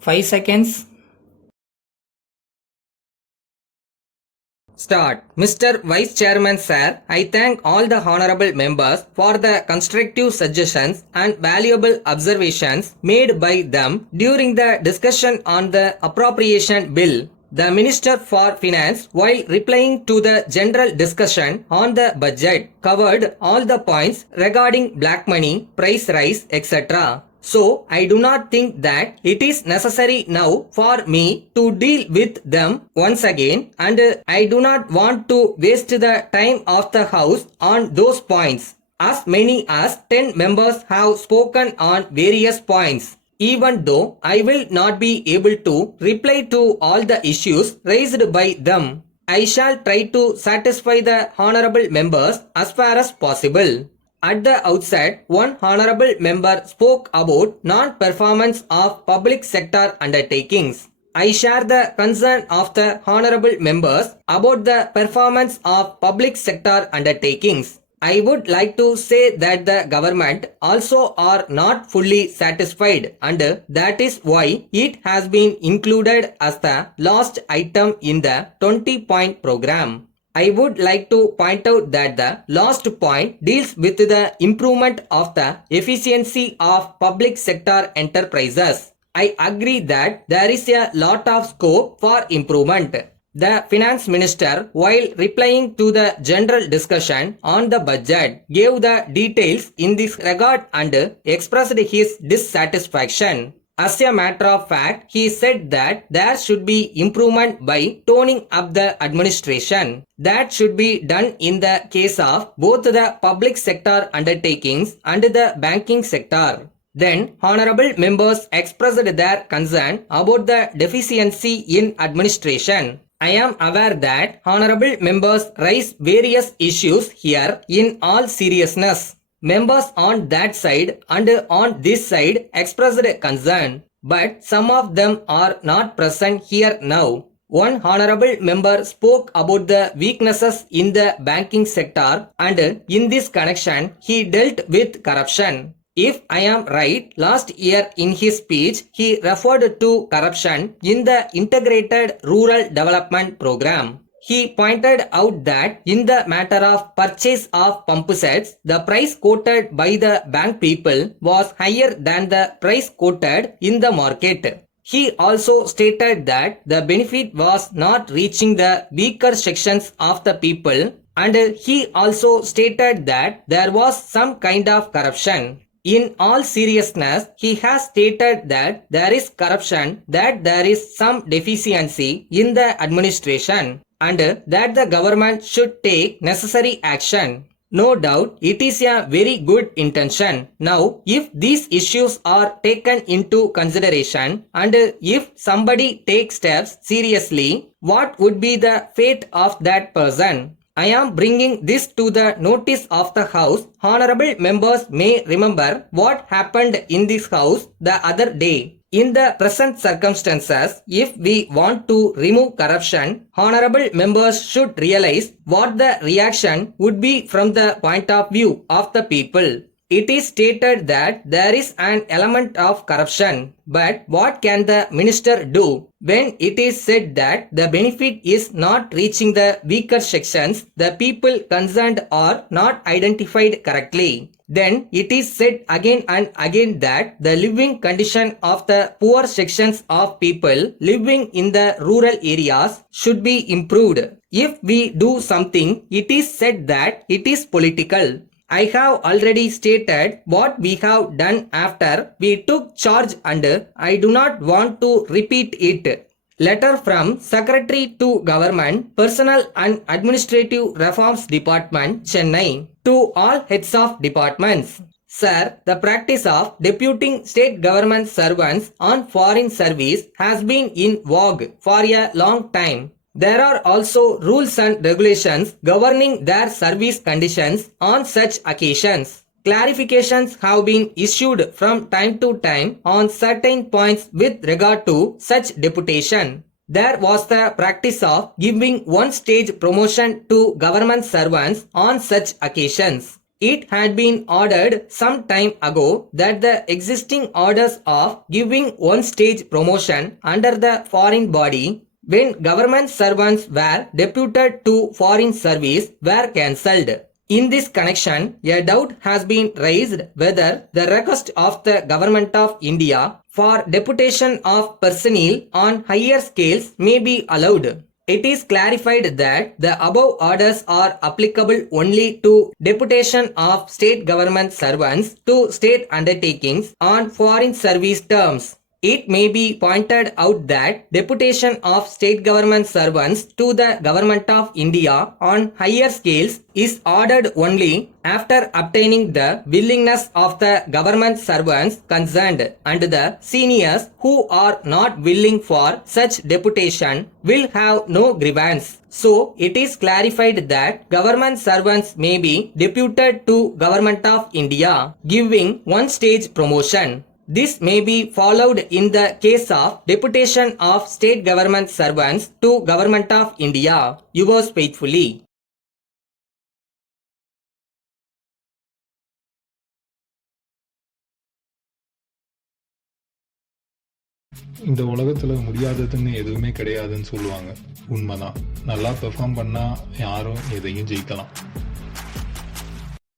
5 seconds. Start. Mr. Vice Chairman Sir, I thank all the honorable members for the constructive suggestions and valuable observations made by them during the discussion on the appropriation bill. The Minister for Finance, while replying to the general discussion on the budget, covered all the points regarding black money, price rise, etc. So, I do not think that it is necessary now for me to deal with them once again, and I do not want to waste the time of the House on those points. As many as 10 members have spoken on various points. Even though I will not be able to reply to all the issues raised by them, I shall try to satisfy the honorable members as far as possible. At the outset, one honorable member spoke about non-performance of public sector undertakings. I share the concern of the honorable members about the performance of public sector undertakings. I would like to say that the government also are not fully satisfied, and that is why it has been included as the last item in the 20-point program. I would like to point out that the last point deals with the improvement of the efficiency of public sector enterprises. I agree that there is a lot of scope for improvement. The Finance Minister, while replying to the general discussion on the budget, gave the details in this regard and expressed his dissatisfaction. As a matter of fact, he said that there should be improvement by toning up the administration. That should be done in the case of both the public sector undertakings and the banking sector. Then, honorable members expressed their concern about the deficiency in administration. I am aware that honorable members raise various issues here in all seriousness. Members on that side and on this side expressed concern, but some of them are not present here now. One honorable member spoke about the weaknesses in the banking sector, and in this connection he dealt with corruption. If I am right, last year in his speech, he referred to corruption in the Integrated Rural Development Program. He pointed out that in the matter of purchase of pump sets, the price quoted by the bank people was higher than the price quoted in the market. He also stated that the benefit was not reaching the weaker sections of the people, and he also stated that there was some kind of corruption. In all seriousness, he has stated that there is corruption, that there is some deficiency in the administration, and that the government should take necessary action. No doubt, it is a very good intention. Now, if these issues are taken into consideration and if somebody takes steps seriously, what would be the fate of that person? I am bringing this to the notice of the House. Honorable members may remember what happened in this House the other day. In the present circumstances, if we want to remove corruption, honorable members should realize what the reaction would be from the point of view of the people. It is stated that there is an element of corruption, but what can the minister do? When it is said that the benefit is not reaching the weaker sections, the people concerned are not identified correctly. Then it is said again and again that the living condition of the poor sections of people living in the rural areas should be improved. If we do something, it is said that it is political. I have already stated what we have done after we took charge, and I do not want to repeat it. Letter from Secretary to Government, Personal and Administrative Reforms Department, Chennai, to all heads of departments. Sir, the practice of deputing state government servants on foreign service has been in vogue for a long time. There are also rules and regulations governing their service conditions on such occasions. Clarifications have been issued from time to time on certain points with regard to such deputation. There was the practice of giving one stage promotion to government servants on such occasions. It had been ordered some time ago that the existing orders of giving one stage promotion under the foreign body when government servants were deputed to foreign service were cancelled. In this connection, a doubt has been raised whether the request of the Government of India for deputation of personnel on higher scales may be allowed. It is clarified that the above orders are applicable only to deputation of state government servants to state undertakings on foreign service terms. It may be pointed out that deputation of state government servants to the Government of India on higher scales is ordered only after obtaining the willingness of the government servants concerned, and the seniors who are not willing for such deputation will have no grievance. So, it is clarified that government servants may be deputed to Government of India, giving one stage promotion. This may be followed in the case of deputation of state government servants to Government of India. Yours faithfully. இந்த உலகத்துல முடியாததுன்னு எதுவுமே கிடையாதுன்னு சொல்லுவாங்க. உண்மைதான். நல்லா perform பண்ணா யாரும் எதையும் ஜெயிக்கலாம்.